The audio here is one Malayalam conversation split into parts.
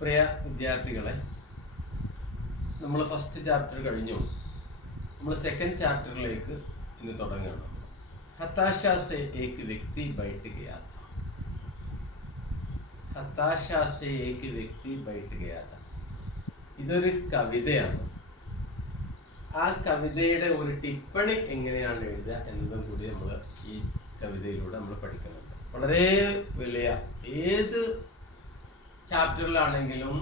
പ്രിയ വിദ്യാർത്ഥികളെ, നമ്മൾ ഫസ്റ്റ് ചാപ്റ്റർ കഴിഞ്ഞു. നമ്മൾ സെക്കൻഡ് ചാപ്റ്ററിലേക്ക് ഇന്ന് തുടങ്ങുകയാണ്. ഹതാശ സെ ഏക് വ്യക്തി ബൈഠ് ഗയാ ഥാ. ഹതാശ സെ ഏക് വ്യക്തി ബൈഠ് ഗയാ ഥാ. ഇതൊരു കവിതയാണ്. ആ കവിതയുടെ ഒരു ടിപ്പണി എങ്ങനെയാണ് എഴുതുക എന്നതും കൂടി നമ്മൾ ഈ കവിതയിലൂടെ നമ്മൾ പഠിക്കുന്നുണ്ട്. വളരെ വലിയ ഏത് ചാപ്റ്ററിലാണെങ്കിലും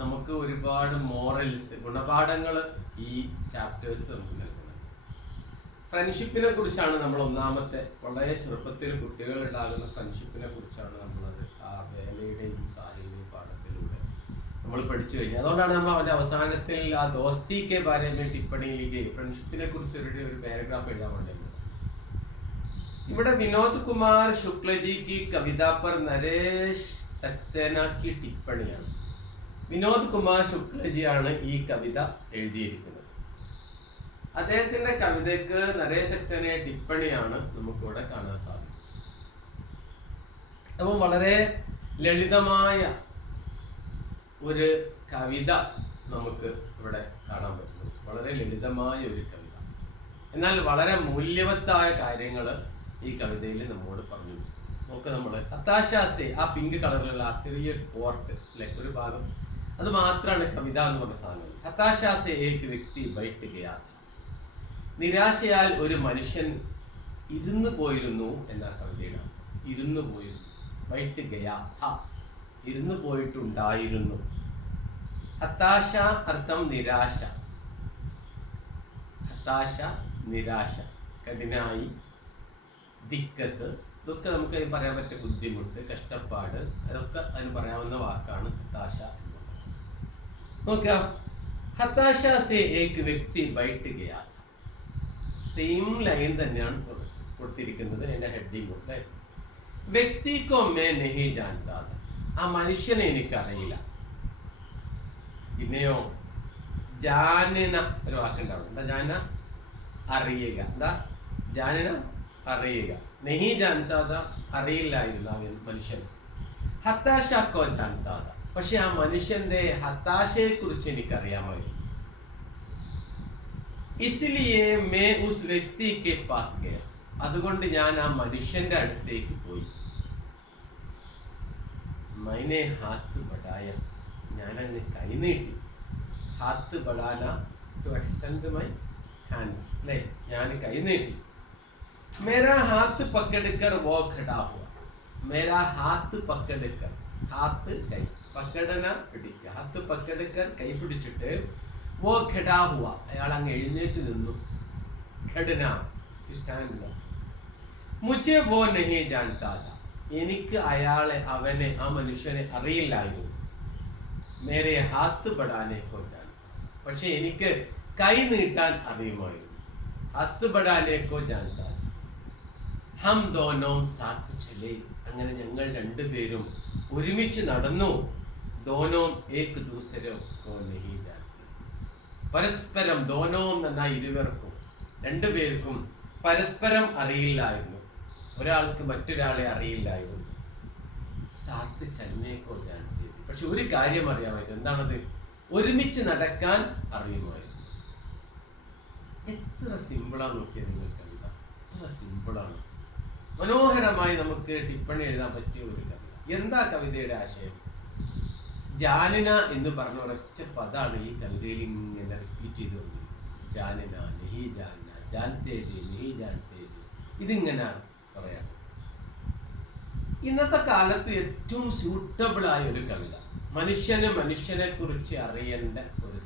നമുക്ക് ഒരുപാട് മോറൽസ്, ഗുണപാഠങ്ങൾ ഈ ചാപ്റ്റേഴ്സ് നമുക്ക് നൽകുന്നത്. ഫ്രണ്ട്ഷിപ്പിനെ കുറിച്ചാണ് നമ്മൾ ഒന്നാമത്തെ, വളരെ ചെറുപ്പത്തിൽ കുട്ടികൾ ഉണ്ടാകുന്ന ഫ്രണ്ട്ഷിപ്പിനെ കുറിച്ചാണ് നമ്മളത് ആ വേലയുടെയും സാഹിന്യയും പാഠത്തിലൂടെ നമ്മൾ പഠിച്ചു കഴിഞ്ഞു. അതുകൊണ്ടാണ് നമ്മൾ അവൻ്റെ അവസാനത്തിൽ ആ ദോസ്തി കെ ബാരേമേ ടിപ്പണിയിലേക്ക് ഫ്രണ്ട്ഷിപ്പിനെ കുറിച്ച് ഒരു പാരഗ്രാഫ് എഴുതാൻ വേണ്ടി. ഇവിടെ വിനോദ് കുമാർ ശുക്ലജി की कविता पर नरेश सक्सेना की ടിപ്പണിയാണ്. വിനോദ് കുമാർ ശുക്ലജിയാണ് ഈ കവിത എഴുതിയിരിക്കുന്നത്. അദ്ദേഹത്തിന്റെ കവിതയ്ക്ക് നരേഷ് സക്സേനയുടെ ടിപ്പണിയാണ് നമുക്കിവിടെ കാണാൻ സാധിക്കും. അപ്പോൾ വളരെ ലളിതമായ ഒരു കവിത നമുക്ക് ഇവിടെ കാണാൻ പറ്റുന്നു. വളരെ ലളിതമായ ഒരു കവിത, എന്നാൽ വളരെ മൂല്യവത്തായ കാര്യങ്ങൾ ഈ കവിതയിൽ നമ്മോട് പറഞ്ഞു. നോക്ക്, നമ്മൾ ഹതാശാസെ, ആ പിങ്ക് കളറിലുള്ള ആ ചെറിയ പോർട്ട് അല്ലെ, ഒരു ഭാഗം, അത് മാത്രമാണ് കവിത എന്ന് പറഞ്ഞ സാധനം. ഹതാശാസെ ഏക് വ്യക്തി ബൈഠ് ഗയാ ഥാ. നിരാശയാൽ ഒരു മനുഷ്യൻ ഇരുന്നു പോയിരുന്നു എന്നാ കവിതയുടെ. ഇരുന്നു പോയിരുന്നു, ബൈഠ് ഗയാ ഥാ, ഇരുന്നു പോയിട്ടുണ്ടായിരുന്നു. ഹതാശ അർത്ഥം നിരാശ. ഹതാശ നിരാശ, കഠിനായി, ദിക്കത്ത്, ഇതൊക്കെ നമുക്ക് പറയാൻ പറ്റിയ ബുദ്ധിമുട്ട്, കഷ്ടപ്പാട്, അതൊക്കെ അതിന് പറയാവുന്ന വാക്കാണ് ഹതാശ. നോക്കുക, ഹതാശ സെ ഏക് വ്യക്തി ബൈഠ് ഗയാ ഥാ. സെയിം ലൈൻ തന്നെയാണ് കൊടുത്തിരിക്കുന്നത് എൻ്റെ ഹെഡിങ് കൊണ്ട്. വ്യക്തിക്കോ മേ നഹി ജാൻതാ ഥാ. ആ മനുഷ്യനെ എനിക്കറിയില്ല. പിന്നെയോ ജാനന ഒരു വാക്കുണ്ടാവും. എന്താ ജാന? അറിയുക. എന്താ ജാനന? അറിയുക. നഹി ജാൻതാ ഥാ, അറിയില്ലായിരുന്നു ആ മനുഷ്യൻ. ഹതാശ കോ ജാൻതാ ഥാ, പക്ഷെ ആ മനുഷ്യന്റെ ഹതാശയെ കുറിച്ച് എനിക്കറിയാമായിരുന്നു. ഇസ്ലിയേ മേ ഉസ് വ്യക്തി കെ പാസ് ഗയ, അതുകൊണ്ട് ഞാൻ ആ മനുഷ്യന്റെ അടുത്തേക്ക് പോയി. മൈനെ ഹാത്ത് ബടായ, ഞാൻ അങ്ങ് കൈനീട്ടി. ഹാത്ത് ബടാന, ടു എക്സ്റ്റെൻഡ് മൈ ഹാൻഡ്സ് അല്ലേ, ഞാൻ കൈനീട്ടി. मेरा हाथ पकड़कर वो खड़ा हुआ. मेरा हाथ पकड़कर, हाथ കൈ, പക്കടന പിടിക്കുക, ഹാത്ത് പക്കടക്കർ കൈ പിടിച്ചിട്ട് വോ ഖടാ ഹുവ, അയാൾ അങ്ങ് എഴുന്നേറ്റ് നിന്നു. ഖഡന, സ്റ്റാൻഡ്. മുझे वो नहीं जानता था, എനിക്ക് അയാളെ, അവനെ, ആ മനുഷ്യനെ അറിയില്ലായിരുന്നു. മേരെ ഹാത്ത് ബടാനെ കോ ജാൻതാ, പക്ഷെ എനിക്ക് കൈ നീട്ടാൻ അറിയുമായിരുന്നു. ഹാത്ത് ബടാനെ കോ ജാൻതാ. ഹം ദോനോ സാത്ത് ചലേ, അങ്ങനെ ഞങ്ങൾ രണ്ടുപേരും ഒരുമിച്ച് നടന്നു. ദോനോ ഏക് ദൂസരോ കോ നഹി ജാൻതേ, പരസ്പരം, ദോനോ എന്ന ഇരുവർക്കും, രണ്ടുപേർക്കും പരസ്പരം അറിയില്ലായിരുന്നു. ഒരാൾക്ക് മറ്റൊരാളെ അറിയില്ലായിരുന്നു. സാത്ത് ചലനെ കോ ജാൻതേ, പക്ഷെ ഒരു കാര്യം അറിയാമായിരുന്നു. എന്താണത്? ഒരുമിച്ച് നടക്കാൻ അറിയുമായിരുന്നു. എത്ര സിമ്പിളാണ് നോക്കിയത് നിങ്ങൾ കവിത, എത്ര സിമ്പിളാണ്. മനോഹരമായി നമുക്ക് ടിപ്പണി എഴുതാൻ പറ്റിയ ഒരു കവിത. എന്താ കവിതയുടെ ആശയം? ജാനന എന്ന് പറഞ്ഞ ഒരൊറ്റ പദമാണ് ഈ കവിതയിൽ ഇങ്ങനെ റിപ്പീറ്റ് ചെയ്ത് വന്നിരിക്കുന്നത്. ജാനന, നഹി ജാനന, ജാൻതേ ജി, നഹി ജാൻതേ ജി, ഇതിങ്ങനെ പറയാണ്. ഇന്നത്തെ കാലത്ത് ഏറ്റവും സ്യൂട്ടബിൾ ആയ ഒരു കവിത, മനുഷ്യനെ കുറിച്ച് അറിയേണ്ട ഒരു.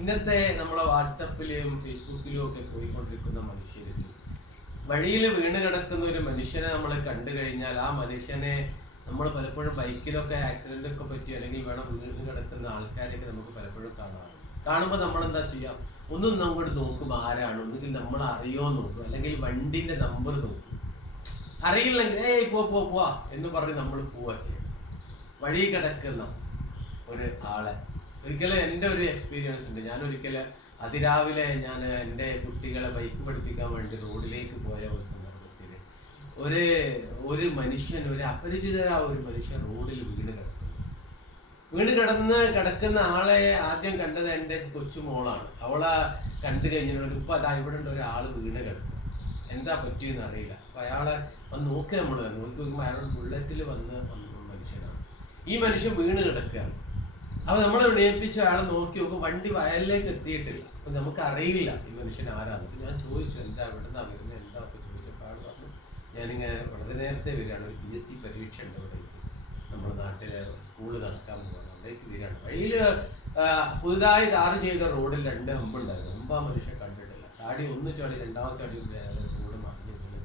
ഇന്നത്തെ നമ്മളെ വാട്സപ്പിലും ഫേസ്ബുക്കിലും ഒക്കെ പോയിക്കൊണ്ടിരിക്കുന്ന മനുഷ്യരിൽ, വഴിയിൽ വീണ് കിടക്കുന്ന ഒരു മനുഷ്യനെ നമ്മൾ കണ്ടു കഴിഞ്ഞാൽ ആ മനുഷ്യനെ നമ്മൾ പലപ്പോഴും ബൈക്കിലൊക്കെ ആക്സിഡന്റ് ഒക്കെ പറ്റി അല്ലെങ്കിൽ വീണ് കിടക്കുന്ന ആൾക്കാരെയൊക്കെ നമുക്ക് പലപ്പോഴും കാണാറുണ്ട്. കാണുമ്പോൾ നമ്മൾ എന്താ ചെയ്യാം? ഒന്നും നമ്മോട് നോക്കും ആരാണ്, ഒന്നുകിൽ നമ്മൾ അറിയോ നോക്കും, അല്ലെങ്കിൽ വണ്ടിന്റെ നമ്പർ നോക്കും. അറിയില്ലെങ്കിൽ ഏയ് പോവാ എന്ന് പറഞ്ഞ് നമ്മൾ പോവാ ചെയ്യും. വഴി കിടക്കുന്ന ഒരു ആളെ, ഒരിക്കലും എൻ്റെ ഒരു എക്സ്പീരിയൻസ് ഉണ്ട്. ഞാൻ ഒരിക്കലും അതിരാവിലെ ഞാൻ എൻ്റെ കുട്ടികളെ ബൈക്ക് പഠിപ്പിക്കാൻ വേണ്ടി റോഡിലേക്ക് പോയ ഒരു സന്ദർഭത്തിൽ ഒരു മനുഷ്യൻ, ഒരു അപരിചിതരായ ഒരു മനുഷ്യൻ റോഡിൽ വീണ് കിടക്കുന്നു. വീണ് കിടക്കുന്ന ആളെ ആദ്യം കണ്ടത് എൻ്റെ കൊച്ചുമോളാണ്. അവളെ കണ്ടു കഴിഞ്ഞാൽ ഇപ്പം അതാ ഇവിടെ ഉണ്ട് ഒരാൾ വീണ് കിടക്കും, എന്താ പറ്റിയെന്ന് അറിയില്ല. അപ്പം അയാളെ വന്ന് നോക്കി, നമ്മൾ നോക്കി നോക്കുമ്പോൾ അയാളുടെ ബുള്ളറ്റിൽ വന്ന മനുഷ്യനാണ്. ഈ മനുഷ്യൻ വീണ് കിടക്കുകയാണ്. അപ്പോൾ നമ്മൾ എണീപ്പിച്ച് അയാളെ നോക്കി നോക്കും, വണ്ടി വയലിലേക്ക് എത്തിയിട്ടില്ല. അപ്പം നമുക്കറിയില്ല ഈ മനുഷ്യൻ ആരാണ്. അപ്പം ഞാൻ ചോദിച്ചു, എന്താ എവിടുന്നാ വരുന്നത്, എന്താ ഒക്കെ ചോദിച്ചപ്പോൾ ആൾ പറഞ്ഞു, ഞാനിങ്ങനെ വളരെ നേരത്തെ വരികയാണ്, ഒരു PSC പരീക്ഷ ഉണ്ട് ഇവിടേക്ക്, നമ്മുടെ നാട്ടിലെ സ്കൂള് നടക്കാൻ പോകണം, അവിടേക്ക് വരികയാണ്. വഴിയിൽ പുതുതായി ടാർ ചെയ്ത റോഡിൽ 2 അമ്പുണ്ടായിരുന്നു. മുമ്പ് ആ മനുഷ്യൻ കണ്ടിട്ടില്ല. ചാടി ഒന്ന് ചാടി, രണ്ടാമത്തെ ചാടി റോഡ് മറിഞ്ഞു വീണ്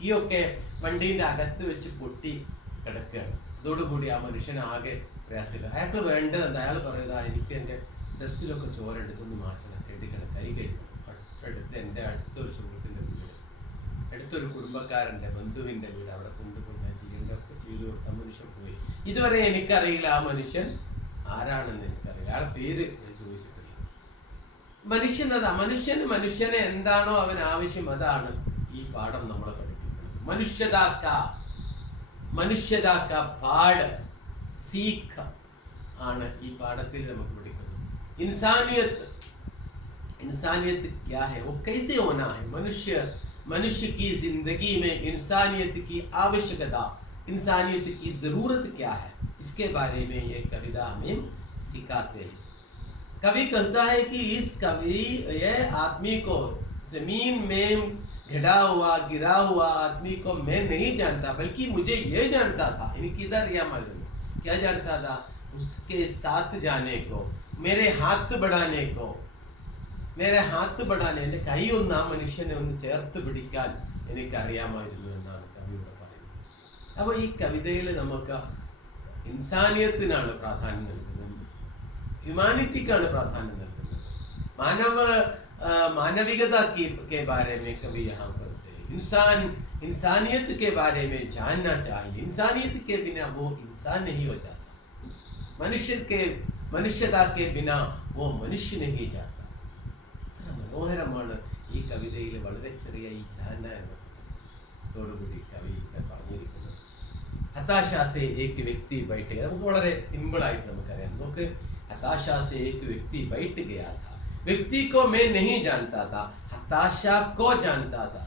കീയൊക്കെ വണ്ടീൻ്റെ അകത്ത് വെച്ച് പൊട്ടി കിടക്കുകയാണ്. അതോടുകൂടി ആ മനുഷ്യനാകെ പ്രയാസത്തില്ല. അയാൾക്ക് വേണ്ടത് എന്താ? അയാൾ പറയുന്നത്, എനിക്ക് എൻ്റെ ഡ്രസ്സിലൊക്കെ ചോര എടുത്തൊന്ന് മാറ്റണം, കെട്ടിക്കണം, കൈ കഴുകണം. അടുത്ത് എൻ്റെ അടുത്തൊരു സുഹൃത്തിൻ്റെ വീട്, അടുത്തൊരു കുടുംബക്കാരൻ്റെ ബന്ധുവിൻ്റെ വീട്, അവിടെ കൊണ്ടുപോയി ഞാൻ ചെയ്യേണ്ടതൊക്കെ ചെയ്തു കൊടുത്ത മനുഷ്യൻ പോയി. ഇതുവരെ എനിക്കറിയില്ല ആ മനുഷ്യൻ ആരാണെന്ന് എനിക്കറിയില്ല, അയാളുടെ പേര് ഞാൻ ചോദിച്ചിട്ടില്ല. മനുഷ്യനതാ, മനുഷ്യനെ എന്താണോ അവൻ ആവശ്യം അതാണ് ഈ പാഠം നമ്മളെ പഠിപ്പിക്കുന്നത്. മനുഷ്യതാക്ക പാട് സീഖ ആണ് ഈ പാഠത്തിൽ നമുക്ക് പഠിക്കുന്നത്. इंसानियत क्या है, वो कैसे होना है, मनुष्य की जिंदगी में इंसानियत की आवश्यकता, इंसानियत की ज़रूरत क्या है, इसके बारे में ये कविता हमें सिखाते हैं. कवि कहता है कि ये आदमी को जमीन में गिरा हुआ आदमी को मैं नहीं जानता, बल्कि मुझे ये जानता था. इन्हें किधर या मालूम क्या जानता था? उसके साथ जाने को, मेरे हाथ बढ़ाने എൻ്റെ കൈ ഒന്ന് ആ മനുഷ്യനെ ഒന്ന് ചേർത്ത് പിടിക്കാൻ എനിക്കറിയാമായിരുന്നു എന്നാണ് കവിയുടെ പറയുന്നത്. അപ്പോൾ ഈ കവിതയിൽ നമുക്ക് ഇൻസാനിയത്തിനാണ് പ്രാധാന്യം നൽകുന്നത്, ഹ്യൂമാനിറ്റിക്കാണ് പ്രാധാന്യം നൽകുന്നത്. मानविकता के बारे में कवि यहाँ करते हैं. इंसानियत के बारे में जानना चाहिए. इंसानियत के बिना वो इंसान नहीं हो जाता, मनुष्यता के बिना वो मनुष्य नहीं जाता. മനോഹരമാണ് ഈ കവിതയിൽ വളരെ ചെറിയ ഈ ജാന എന്നതോടുകൂടി കവി പറഞ്ഞിരിക്കുന്നത്. हताशा से एक व्यक्ति बैठ गया. നമുക്ക് വളരെ സിമ്പിൾ ആയിട്ട് നമുക്കറിയാം. നമുക്ക് हताशा से एक व्यक्ति बैठ गया था. व्यक्ति को मैं नहीं जानता था, हताशा को जानता था.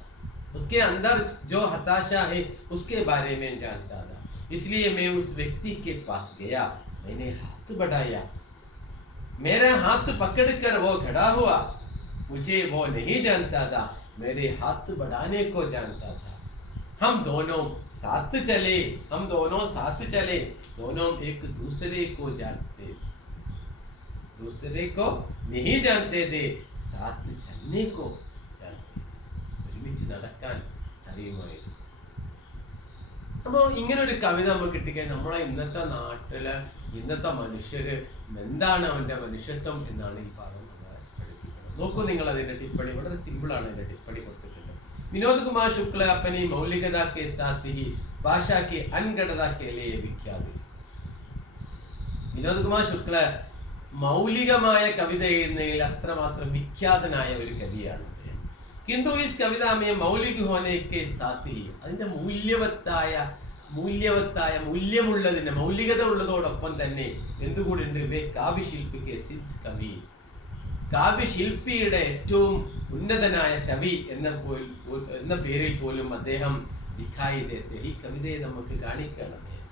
उसके अंदर जो हताशा है उसके बारे में जानता था. इसलिए मैं उस व्यक्ति के पास गया, मैंने हाथ बढ़ाया, मेरा हाथ पकड़कर वो खड़ा हुआ. मुझे वो नहीं जानता था, मेरे हाथ बढ़ाने को जानता था. हम दोनों साथ चले, दोनों एक दूसरे को जानते, दूसरे को नहीं जानते थे, साथ चलने को जानते. ഒരുമിച്ച് നടക്കാൻ അറിയുമായിരുന്നു. അപ്പോൾ ഇങ്ങനൊരു കവിത നമുക്ക് കിട്ടിക്കഴിഞ്ഞാൽ നമ്മളെ ഇന്നത്തെ നാട്ടില് ഇന്നത്തെ മനുഷ്യര് എന്താണ് അവന്റെ മനുഷ്യത്വം എന്നാണ് ഈ പാഠം നമ്മളെ പഠിപ്പിക്കുന്നത്. നോക്കൂ നിങ്ങൾ അതിന്റെ ടിപ്പണി, വളരെ സിമ്പിളാണ് അതിന്റെ ടിപ്പണി കൊടുത്തിട്ടുണ്ട്. विनोद कुमार शुक्ल अपनी मौलिकता के साथ ही भाषा की अनगढ़ता के लिए विख्यात है. विनोद कुमार शुक्ल മൗലികമായ കവിത എഴുതുന്നതിൽ അത്രമാത്രം വിഖ്യാതനായ ഒരു കവിയാണ് അദ്ദേഹം. കിന്തു ഈസ് കവിത മേ മൗലിക ഹോനെ കെ സാത്ത്, അതിന്റെ മൂല്യമുള്ളതിന്റെ മൗലികത ഉള്ളതോടൊപ്പം തന്നെ എന്തുകൂടി ഉണ്ട്, വേ കാവ്യശില്പിക്ക് സിദ്ധ് കവി, കാവ്യശില്പിയുടെ ഏറ്റവും ഉന്നതനായ കവി എന്ന പേരിൽ പോലും അദ്ദേഹം ദിഖായി ദേത്തെ. ഈ കവിതയെ നമുക്ക് കാണിക്കുകയാണ് അദ്ദേഹം.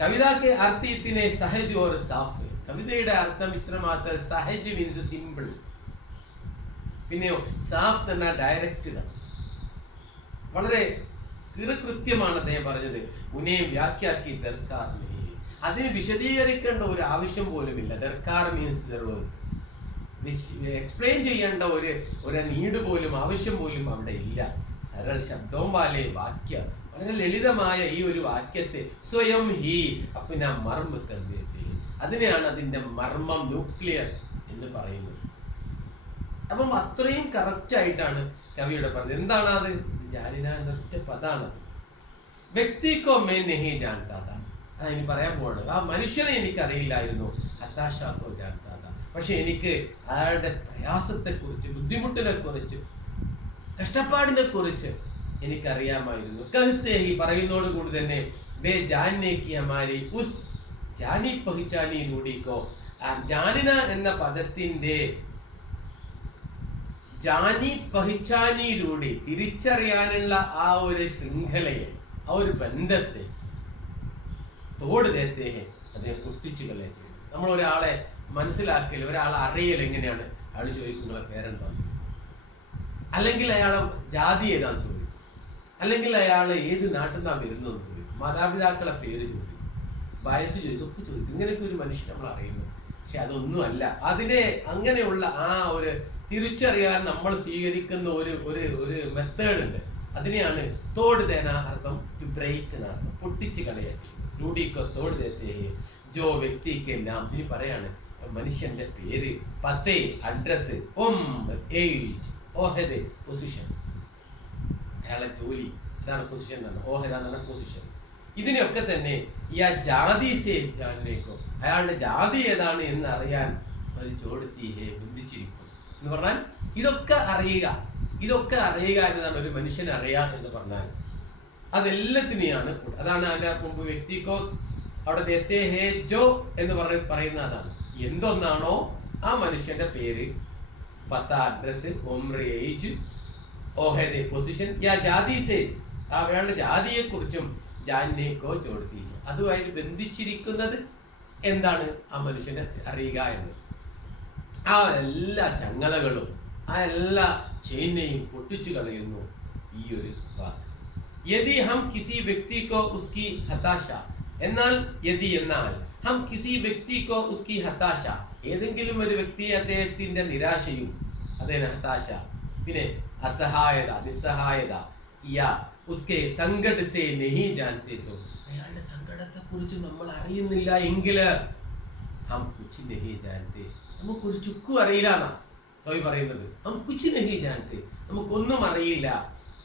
കവിത के अर्थ इतने सहज और साफ है. കവിതയുടെ അർത്ഥം ഇത്രമാത്രം സഹജ് മീൻസ് സിമ്പിൾ, പിന്നെയോ സാഫ് എന്ന ഡയറക്റ്റ്, വളരെ കൃത്യമാണ് അദ്ദേഹം പറഞ്ഞത്. ഉനെ വ്യാഖ്യാക്കി ദർക്കാർ നഹീ, അതിന് വിശദീകരിക്കേണ്ട ഒരു ആവശ്യം പോലുമില്ല. ദർക്കാർ മീൻസ് എക്സ്പ്ലെയിൻ ചെയ്യേണ്ട ഒരു നീഡ് പോലും ആവശ്യം പോലും അവിടെ ഇല്ല. സരൾ ശബ്ദവും വാലേ വാക്യ, വളരെ ലളിതമായ ഈ ഒരു വാക്യത്തെ സ്വയം ഹി അപ്പിന മർമ്മ കർമ്മത്തെ, അതിനെയാണ് അതിന്റെ മർമ്മം, ന്യൂക്ലിയർ എന്ന് പറയുന്നത്. അപ്പം അത്രയും കറക്റ്റ് ആയിട്ടാണ് കവിയുടെ പറഞ്ഞത്. എന്താണ് അത്? ജാനിന എന്നൊറ്റ പദാണത്. വ്യക്തിക്കോ മേ നെഹി ജാൻതാത, അതിന് പറയാൻ പോവാണ്. ആ മനുഷ്യനെ എനിക്കറിയില്ലായിരുന്നു. ഹതാശാക്കോ ജാൻതാത, പക്ഷെ എനിക്ക് അയാളുടെ പ്രയാസത്തെക്കുറിച്ച്, ബുദ്ധിമുട്ടിനെ കുറിച്ച്, കഷ്ടപ്പാടിനെ കുറിച്ച് എനിക്കറിയാമായിരുന്നു. കഹത്തെ ഹി പറയുന്നതോടുകൂടി തന്നെ ബേ ജാൻനെ കി ഹമാരി ഉസ് ജാനി പഹിച്ചാനി രൂഢിക്കോ. ജാനിന എന്ന പദത്തിന്റെ ജാനി പഹിച്ചാനി രൂഢി, തിരിച്ചറിയാനുള്ള ആ ഒരു ശൃംഖലയെ, ആ ഒരു ബന്ധത്തെ തോട് തേത്തേ അതിനെ പൊട്ടിച്ചു കളയുക ചെയ്യും. നമ്മൾ ഒരാളെ മനസ്സിലാക്കൽ, ഒരാളെ അറിയൽ എങ്ങനെയാണ്? അയാൾ ചോദിക്കും നിങ്ങളെ പേരെന്താന്ന്, അല്ലെങ്കിൽ അയാളെ ജാതി ഏതാന്ന് ചോദിക്കും, അല്ലെങ്കിൽ അയാൾ ഏത് നാട്ടിൽ നിന്നാണ് വരുന്നതെന്ന് ചോദിക്കും, മാതാപിതാക്കളെ പേര് ചോദിക്കും, വയസ്സ് ചോദിക്കും, ഒക്കെ ചോദിക്കും. ഇങ്ങനെയൊക്കെ ഒരു മനുഷ്യൻ നമ്മൾ അറിയുന്നു. പക്ഷെ അതൊന്നുമല്ല. അതിനെ അങ്ങനെയുള്ള ആ ഒരു തിരിച്ചറിയാൻ നമ്മൾ സ്വീകരിക്കുന്ന ഒരു മെത്തേഡ് ഉണ്ട്. അതിനെയാണ് തോട് തേന അർത്ഥം, ടു ബ്രേക്ക് എന്ന അർത്ഥം, പൊട്ടിച്ച് കളയുക ചെയ്യുന്നത്. രൂഢിക്കോ തോട് തേത്തേ ജോ വ്യക്തിക്ക് നാം. ഇനി പറയാണ് മനുഷ്യന്റെ പേര്, പത്തേ അഡ്രസ്, ഏജ്, ഓഹദ് പൊസിഷൻ, അയാളെ ജോലി, അതാണ് പൊസിഷൻ എന്ന്. ഓഹദ് എന്നാണ് പൊസിഷൻ. ഇതിനെയൊക്കെ തന്നെ ഈ ജാതി സേ ജാനിലേക്കോ, അയാളുടെ ജാതി ഏതാണ് എന്ന് അറിയാൻ ഒരു ചോടുത്തീഹെ ബന്ധിച്ചിരിക്കും എന്ന് പറഞ്ഞാൽ ഇതൊക്കെ അറിയുക, ഇതൊക്കെ അറിയുക എന്നതാണ് ഒരു മനുഷ്യനെ അറിയാം എന്ന് പറഞ്ഞാൽ. അതെല്ലാത്തിനെയാണ്. അതാണ് അതിന്റെ മുമ്പ് വ്യക്തിക്കോ അവിടെ തെത്തേ ഹേ ജോ എന്ന് പറയുന്ന അതാണ്. എന്തൊന്നാണോ ആ മനുഷ്യന്റെ പേര്, പത്ത അഡ്രസ്, ഏജ്, ഓഹദ് പൊസിഷൻ, യാ ജാതി സേ, അയാളുടെ ജാതിയെ കുറിച്ചും ജാനിക്കോ ചോടുത്തി, അതുമായിട്ട് ബന്ധിച്ചിരിക്കുന്നത് എന്താണ് ആ മനുഷ്യനെ അറിയുക എന്ന്. ആ എല്ലാ ചങ്ങലകളും, ആ എല്ലാ ചെയിനെയും പൊട്ടിച്ചു കളയുന്നു ഈ ഒരു വാക്ക്. യദി ഹം കിസി വ്യക്തിക്കോ ഉസ്കി ഹതാശ, എന്നാൽ യദി എന്നാൽ ഹം കിസി വ്യക്തിക്കോ ഉസ്കി ഹതാശ, ഏതെങ്കിലും ഒരു വ്യക്തിയെ അദ്ദേഹത്തിന്റെ നിരാശയും, അദ്ദേഹം ഹതാശ, പിന്നെ അസഹായത, നിസ്സഹായത, യാ ഉസ്കെ സങ്കട് സേ നഹി ജാനത്തെ തോ, അയാളുടെ സങ്കടത്തെ കുറിച്ച് നമ്മൾ അറിയുന്നില്ല എങ്കിൽ ഹം കുച്ച് നഹി ജാനത്തെ, നമുക്കൊരു ചുക്കും അറിയില്ല എന്നാ കവി പറയുന്നത്. ഹം കുച്ച് നഹി ജാനത്തെ, നമുക്കൊന്നും അറിയില്ല.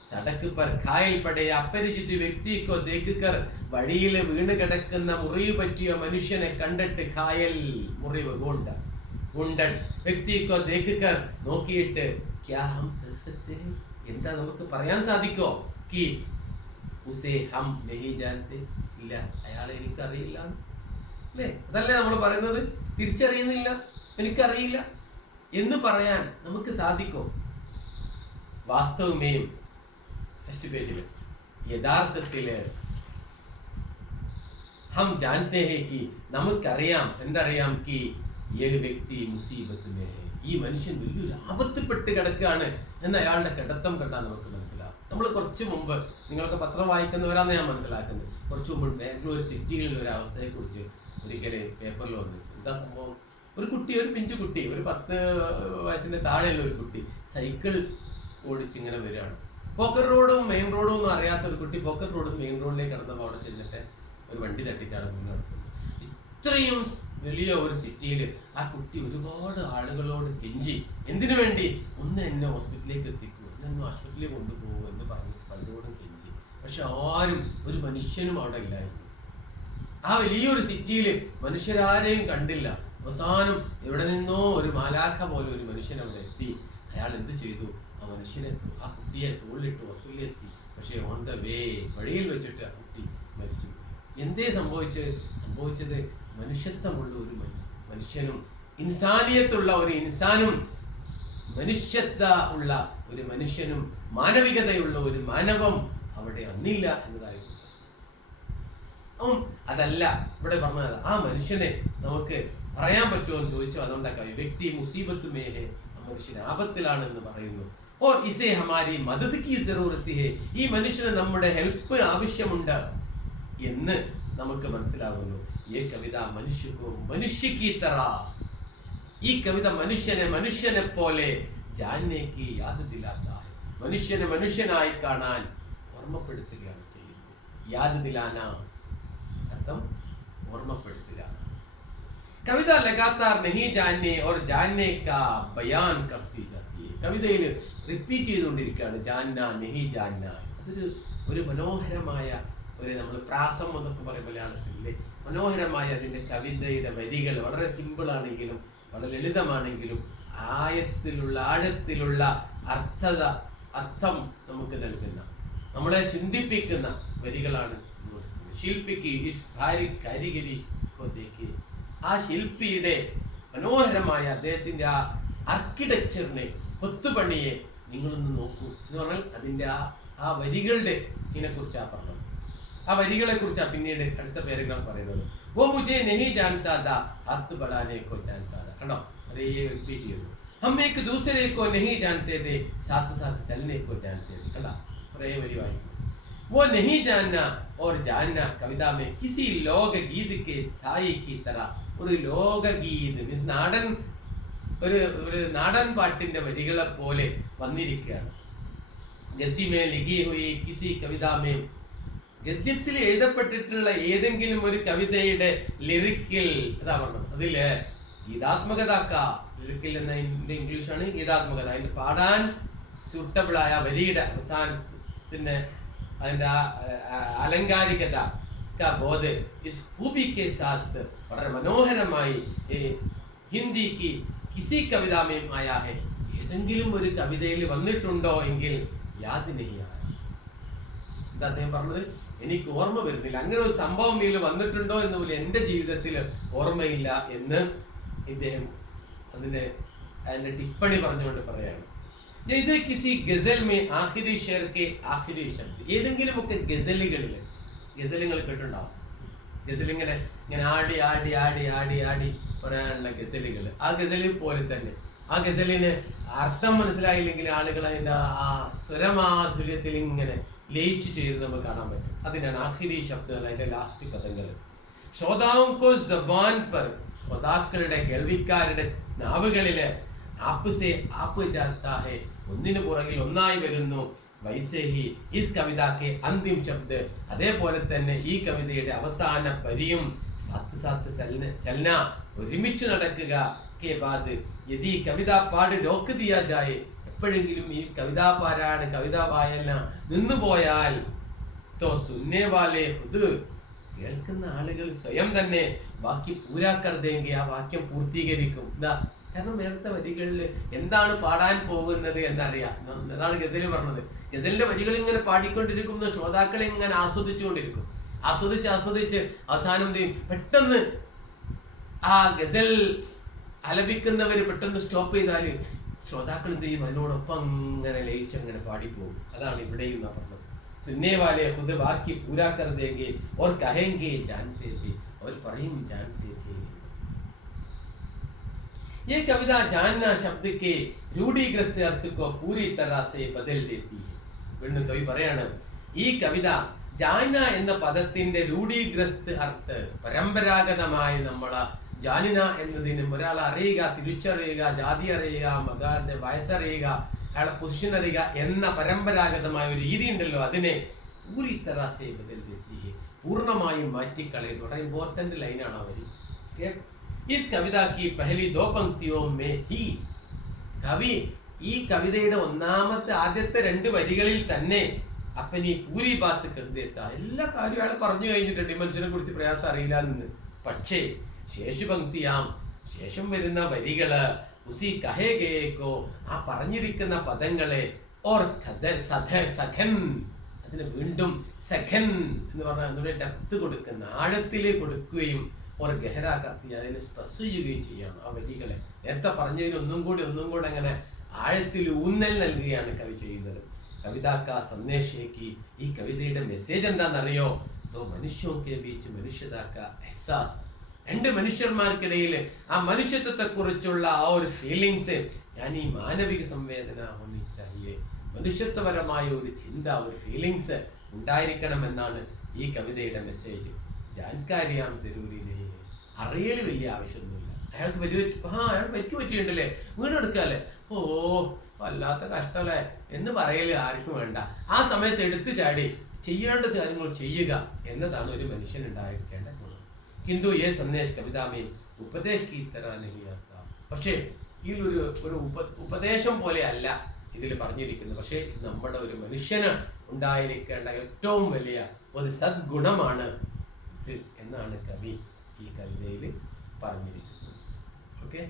സടക്ക് പർ ഘായൽ പടേ അപരിചിത വ്യക്തിക്കോ ദേഖ്കർ, വഴിയിൽ വീണ് കിടക്കുന്ന മുറിവ് പറ്റിയ മനുഷ്യനെ കണ്ടിട്ട്, ഘായൽ മുറിവ്, ഗുണ്ടൻ, വ്യക്തിക്കോ ദേഖ്കർ നോക്കിയിട്ട്, ക്യാ ഹം കർ സക്തേ ഹൈ, എന്താ നമുക്ക് പറയാൻ സാധിക്കോ? കി ഉസേ ഹം നഹി ജാനത്തെ, ഇല്ല അയാളെ എനിക്കറിയില്ല അല്ലേ? അതല്ലേ നമ്മൾ പറയുന്നത്? തിരിച്ചറിയുന്നില്ല, എനിക്കറിയില്ല എന്ന് പറയാൻ നമുക്ക് സാധിക്കോ? വാസ്തവമേയും നെക്സ്റ്റ് പേജില് യഥാർത്ഥത്തില് ഹം ജാനത്തെ ഹൈ കി, നമുക്കറിയാം, എന്തറിയാം? കി യഹ് വ്യക്തി മുസീബത്ത് മേ ഹൈ, ഈ മനുഷ്യൻ വലിയൊരു ആപത്തിപ്പെട്ട് കിടക്കുകയാണ് എന്ന് അയാളുടെ കിടത്തം കണ്ടാൽ നമുക്ക് മനസ്സിലാവും. നമ്മൾ കുറച്ച് മുമ്പ്, നിങ്ങൾക്ക് പത്രം വായിക്കുന്നവരാന്ന് ഞാൻ മനസ്സിലാക്കുന്നത്, കുറച്ച് മുമ്പ് ബാംഗ്ലൂർ സിറ്റിയിലുള്ള ഒരു അവസ്ഥയെ കുറിച്ച് ഒരിക്കല് പേപ്പറിൽ വന്നു. എന്താ സംഭവം? ഒരു കുട്ടി, ഒരു പിഞ്ചു കുട്ടി, ഒരു 10 വയസ്സിന്റെ താഴെയുള്ള ഒരു കുട്ടി സൈക്കിൾ ഓടിച്ചിങ്ങനെ വരികയാണ്. പോക്കറ്റ് റോഡും മെയിൻ റോഡും ഒന്നും അറിയാത്ത ഒരു കുട്ടി പോക്കറ്റ് റോഡും മെയിൻ റോഡിലേക്ക് കടന്നപ്പോൾ അവിടെ ചെന്നിട്ട് ഒരു വണ്ടി തട്ടിച്ചാണ് മുന്നേ നടക്കുന്നത്. ഇത്രയും വലിയ ഒരു സിറ്റിയിൽ ആ കുട്ടി ഒരുപാട് ആളുകളോട് കെഞ്ചി, എന്തിനു വേണ്ടി? ഒന്ന് എന്നെ ഹോസ്പിറ്റലിലേക്ക് എത്തിക്കൂ, എന്നെ ആശുപത്രിയിൽ കൊണ്ടുപോകൂ എന്ന് പറഞ്ഞ് പലരോടും കെഞ്ചി. പക്ഷെ ആരും, ഒരു മനുഷ്യനും അവിടെ ഇല്ലായിരുന്നു. ആ വലിയൊരു സിറ്റിയിൽ മനുഷ്യരാരെയും കണ്ടില്ല. അവസാനം എവിടെ നിന്നോ ഒരു മാലാഖ പോലെ ഒരു മനുഷ്യൻ അവിടെ എത്തി. അയാൾ എന്ത് ചെയ്തു? ആ മനുഷ്യനെ, ആ കുട്ടിയെ തോളിലിട്ട് ഹോസ്പിറ്റലിൽ എത്തി. പക്ഷേ ഓൺ ദ വേ, വഴിയിൽ വെച്ചിട്ട് ആ കുട്ടി മരിച്ചു. എന്തേ സംഭവിച്ചത്? മനുഷ്യത്വമുള്ള ഒരു മനുഷ്യനും, ഇൻസാനിയത്തുള്ള ഒരു ഇൻസാനും, മനുഷ്യത്വ ഉള്ള ഒരു മനുഷ്യനും, മാനവികതയുള്ള ഒരു മാനവം അവിടെ വന്നില്ല എന്നതായിരുന്നു. അതല്ല ഇവിടെ പറഞ്ഞത്. ആ മനുഷ്യനെ നമുക്ക് പറയാൻ പറ്റുമോ എന്ന് ചോദിച്ചു. അതുകൊണ്ടൊക്കെ വ്യക്തി മുസീബത്ത് മേലെ, ആ മനുഷ്യൻ ആപത്തിലാണെന്ന് പറയുന്നു. ഓ ഇസേ ഹമാരി മദദ് കി സറൂറത്ത് ഹേ, ഈ മനുഷ്യന് നമ്മുടെ ഹെൽപ്പ് ആവശ്യമുണ്ട് എന്ന് നമുക്ക് മനസ്സിലാകുന്നു. ഈ കവിത മനുഷ്യക്ക് തറ, ഈ കവിത മനുഷ്യനെ പോലെ ജാനേക്ക് യാദ് ദിലാത്ത, മനുഷ്യനെ മനുഷ്യനായി കാണാൻ ഓർമ്മപ്പെടുത്തുകയാണ് ചെയ്യുന്നത്. യാദ് ദിലാന അർത്ഥം ഓർമ്മപ്പെടുത്തുക. കവിത ലഗാതാർ നഹി ജാനേ और जानने का बयान करती जाती है. കവിതയിൽ റിപ്പീറ്റ് ചെയ്തുകൊണ്ടിരിക്കുകയാണ് ജാന്ന നഹി ജാന്ന. അതൊരു മനോഹരമായ ഒരു, നമ്മൾ പ്രാസം എന്നൊക്കെ പറയും മലയാളത്തിലെ, മനോഹരമായ അതിൻ്റെ കവിതയുടെ വരികൾ വളരെ സിമ്പിൾ ആണെങ്കിലും വളരെ ലളിതമാണെങ്കിലും ആഴത്തിലുള്ള അർത്ഥം നമുക്ക് നൽകുന്ന, നമ്മളെ ചിന്തിപ്പിക്കുന്ന വരികളാണ്. ശില്പിക്ക് ഇസ് ഭാരി കാരിഗരി ആ ശില്പിയുടെ മനോഹരമായ അദ്ദേഹത്തിന്റെ ആ ആർക്കിടെക്ചറിനെ, കൊത്തുപണിയെ നിങ്ങളൊന്ന് നോക്കൂ എന്ന് പറഞ്ഞാൽ അതിന്റെ ആ വരികളുടെ ഇതിനെക്കുറിച്ചാണ് പറഞ്ഞത്. ആ വരികളെ കുറിച്ചാണ് പിന്നീട് അടുത്ത പേരുകൾ പറയുന്നത്. ഓ മുझे नहीं जानता था हाथ बढ़ाने को जानता था. കണ്ടോ, അതേ റിപ്പീറ്റ് ചെയ്തു. हम एक दूसरे को नहीं जानते थे साथ साथ चलने को जानते थे. കണ്ടോ, കുറേ വരി വായിക്കും. वो नहीं जानना और जानना कविता में किसी लोक गीत के स्थाई की तरह. ഒരു ലോകഗീത് മീൻസ് നാടൻ ഒരു നാടൻ പാട്ടിന്റെ വരികളെ പോലെ വന്നിരിക്കുകയാണ്. ഗദ്യമേ ലിഖി ഹുയി കിസി കവിതാമേ, ഗദ്യത്തിൽ എഴുതപ്പെട്ടിട്ടുള്ള ഏതെങ്കിലും ഒരു കവിതയുടെ ലിറിക്കിൽ, അതാ പറഞ്ഞത്, അതില് ഗീതാത്മകത, ലിറിക്കിൽ എന്ന ഇംഗ്ലീഷാണ് ഗീതാത്മകത, അതിന് പാടാൻ സൂട്ടബിൾ ആയ വരിയുടെ അവസാനത്തിന്റെ അതിന്റെ അലങ്കാരികത ബോധ് ഇസ് ഖൂബി കെ സാത്ത് വളരെ മനോഹരമായി ഹിന്ദിക്ക് കിസി കവിതാമേം ആയാ ഹെ, ഏതെങ്കിലും ഒരു കവിതയിൽ വന്നിട്ടുണ്ടോ എങ്കിൽ യാദ് നഹി ആയ. എന്താ അദ്ദേഹം പറഞ്ഞത്? എനിക്ക് ഓർമ്മ വരുന്നില്ല, അങ്ങനെ ഒരു സംഭവം ഇതിൽ വന്നിട്ടുണ്ടോ എന്ന് പോലും എൻ്റെ ജീവിതത്തിൽ ഓർമ്മയില്ല എന്ന് ഇദ്ദേഹം അതിന്റെ ടിപ്പണി പറഞ്ഞുകൊണ്ട് പറയാണ്. ജൈസെ കിസി ഗസൽ മേ ആഖിരി ഷെയർ കെ ആഖിരി ശബ്ദ്, ഏതെങ്കിലും ഒക്കെ ഗസലുകളിൽ, ഗസലുകൾ കേട്ടിട്ടുണ്ടാവും, ഗസൽ ഇങ്ങനെ ആടി ആടി ആടി ആടി ആടി പറയാനുള്ള ഗസലുകൾ. ആ ഗസലിൽ പോലെ തന്നെ ആ ഗസലിന് അർത്ഥം മനസ്സിലായില്ലെങ്കിൽ ആളുകൾ അതിന്റെ ആ സ്വരമാധുര്യത്തിൽ ഇങ്ങനെ ലയിച്ചു ചെയ്ത് നമുക്ക് കാണാൻ പറ്റും. അതിനാണ് ആഖിരി ശബ്ദങ്ങൾ, അതിന്റെ ലാസ്റ്റ് പദങ്ങൾ. ശ്രോതാവുക്കോ ജബാൻ പർ, ശ്രോതാക്കളുടെ കേൾവിക്കാരുടെ നാവുകളില് ആപ്പ് സേ ആപ്പ് ജാത്താ ഹെ, ഒന്നിനു പുറകിൽ ഒന്നായി വരുന്നു. വൈസേഹി ഇസ് കവിതയ്ക്ക് അന്തിം ശബ്ദ്, അതേപോലെ തന്നെ ഈ കവിതയുടെ അവസാന വരിയും സാത്ത് സാത്ത് ചലന, ഒരുമിച്ച് നടക്കുക. കെ ബാദ് യദി കവിതാ പാട് രോക്ക് ദിയാ ജായേ, എപ്പോഴെങ്കിലും ഈ കവിതാ പാരായണ കവിതാ വായന നിന്നുപോയാൽ തോ സുന്നേ വാലേ ഹുദ്, കേൾക്കുന്ന ആളുകൾ സ്വയം തന്നെ ബാക്കി പൂരാക്കർ ദേങ്കി, ആ വാക്യം പൂർത്തീകരിക്കും. എന്താ കാരണം നേരത്തെ വരികളിൽ എന്താണ് പാടാൻ പോകുന്നത് എന്നറിയാം. അതാണ് ഗസല് പറഞ്ഞത്. ഗസലിന്റെ വരികൾ ഇങ്ങനെ പാടിക്കൊണ്ടിരിക്കുന്ന ശ്രോതാക്കളെ ഇങ്ങനെ ആസ്വദിച്ചുകൊണ്ടിരിക്കും. ആസ്വദിച്ച് അവസാനം പെട്ടെന്ന് ആ ഗസൽ ആലപിക്കുന്നവര് പെട്ടെന്ന് സ്റ്റോപ്പ് ചെയ്താല് ശ്രോതാക്കൾ എന്ത് ചെയ്യും? അതിനോടൊപ്പം അങ്ങനെ ലയിച്ചങ്ങനെ പാടിപ്പോകും. അതാണ് ഇവിടെയും പറഞ്ഞത്. സുന്നേ വാലേ ഖുദ് ബാക്കി പൂരാക്കർ ദേങ്കെ ഓർ കഹേംഗെ ജാൻതേ थे, അവർ പറയും ജാൻതേ थे. ये कविता जानना शब्द के रूढ़िग्रस्त अर्थ को पूरी तरह से बदल देती है. വീണ്ടും കവി പറയാണ്, ഈ കവിത ജാന എന്ന പദത്തിന്റെ രൂഢീഗ്രസ്ത് അർത്ഥ, പരമ്പരാഗതമായ നമ്മളെ ജാനിന എന്നതിനും ഒരാളെ അറിയുക, തിരിച്ചറിയുക, ജാതി അറിയുക, മതത്തിന്റെ വയസ്സറിയുക, അയാളെ പൊസിഷൻ അറിയുക എന്ന പരമ്പരാഗതമായ ഒരു രീതി ഉണ്ടല്ലോ, അതിനെ പൂരി തറാസേ ബദൽ ദേത്തി ഹെ, പൂർണ്ണമായും മാറ്റിക്കളയും. വളരെ ഇമ്പോർട്ടന്റ് ലൈനാണ് ആ വരി. ഇസ് കവിത की पहली दो पंक्तियों में ही, കവി ഈ കവിതയുടെ ആദ്യത്തെ രണ്ട് വരികളിൽ തന്നെ അപ്പനി പൂരി ബാത്ത് കരുതേത്ത, എല്ലാ കാര്യവും അയാൾ പറഞ്ഞു കഴിഞ്ഞിട്ടുണ്ട്, ഈ മനുഷ്യനെ കുറിച്ച് പ്രയാസം അറിയില്ല എന്ന്. പക്ഷേ ശേഷപങ്ക്തിയാം, ശേഷം വരുന്ന വരികള് ഉസി കഹേ ഗേക്കോ, ആ പറഞ്ഞിരിക്കുന്ന പദങ്ങളെ ഓർ സഖൻ, അതിന് വീണ്ടും സഖൻ എന്ന് പറഞ്ഞാൽ അതിന്റെ ഡെപ്ത് കൊടുക്കുന്ന, ആഴത്തില് കൊടുക്കുകയും ഓർ ഗഹര കത്തി, അതിനെ സ്ട്രെസ് ചെയ്യുകയും ചെയ്യാണ്. ആ വരികളെ നേരത്തെ പറഞ്ഞതിന് ഒന്നും കൂടി അങ്ങനെ ആഴത്തിൽ ഊന്നൽ നൽകുകയാണ് കവി ചെയ്യുന്നത്. കവിതാക്ക സന്ദേശേക്ക്, ഈ കവിതയുടെ മെസ്സേജ് എന്താണെന്നറിയോ? ദോ മനുഷ്യോക്കെ ബീച്ച് മനുഷ്യതാക്ക എഹ്സാസ്, രണ്ട് മനുഷ്യന്മാർക്കിടയിൽ ആ മനുഷ്യത്വത്തെ കുറിച്ചുള്ള ആ ഒരു ഫീലിങ്സ്, ഞാൻ ഈ മാനവിക സംവേദന ഒന്നിച്ചായേ, മനുഷ്യത്വപരമായ ഒരു ചിന്ത, ഒരു ഫീലിങ്സ് ഉണ്ടായിരിക്കണമെന്നാണ് ഈ കവിതയുടെ മെസ്സേജ്. ജാൻകാരിയാം ജരൂരിലെ, അറിയൽ വലിയ ആവശ്യമൊന്നുമില്ല. അയാൾക്ക് അയാൾ പറ്റിയിട്ടുണ്ടല്ലേ, വീണെടുക്കാല്ലേ, ഓ വല്ലാത്ത കഷ്ടല്ലേ എന്ന് പറയല് ആർക്കും വേണ്ട. ആ സമയത്ത് എടുത്തു ചാടി ചെയ്യേണ്ട കാര്യങ്ങൾ ചെയ്യുക എന്നതാണ് ഒരു മനുഷ്യൻ ഉണ്ടായിരിക്കേണ്ട ഗുണം. കിന്തു ഏ സന്ദേശ് കവിതാമേ ഉപദേശ് കീ തരാ നഹീ ആതാ, പക്ഷേ ഇതിലൊരു ഉപദേശം പോലെ അല്ല ഇതിൽ പറഞ്ഞിരിക്കുന്നത്. പക്ഷേ നമ്മുടെ ഒരു മനുഷ്യന് ഉണ്ടായിരിക്കേണ്ട ഏറ്റവും വലിയ ഒരു സദ്ഗുണമാണ് ഇത് എന്നാണ് കവി ഈ കവിതയിൽ പറഞ്ഞിരിക്കുന്നത്. ഓക്കെ.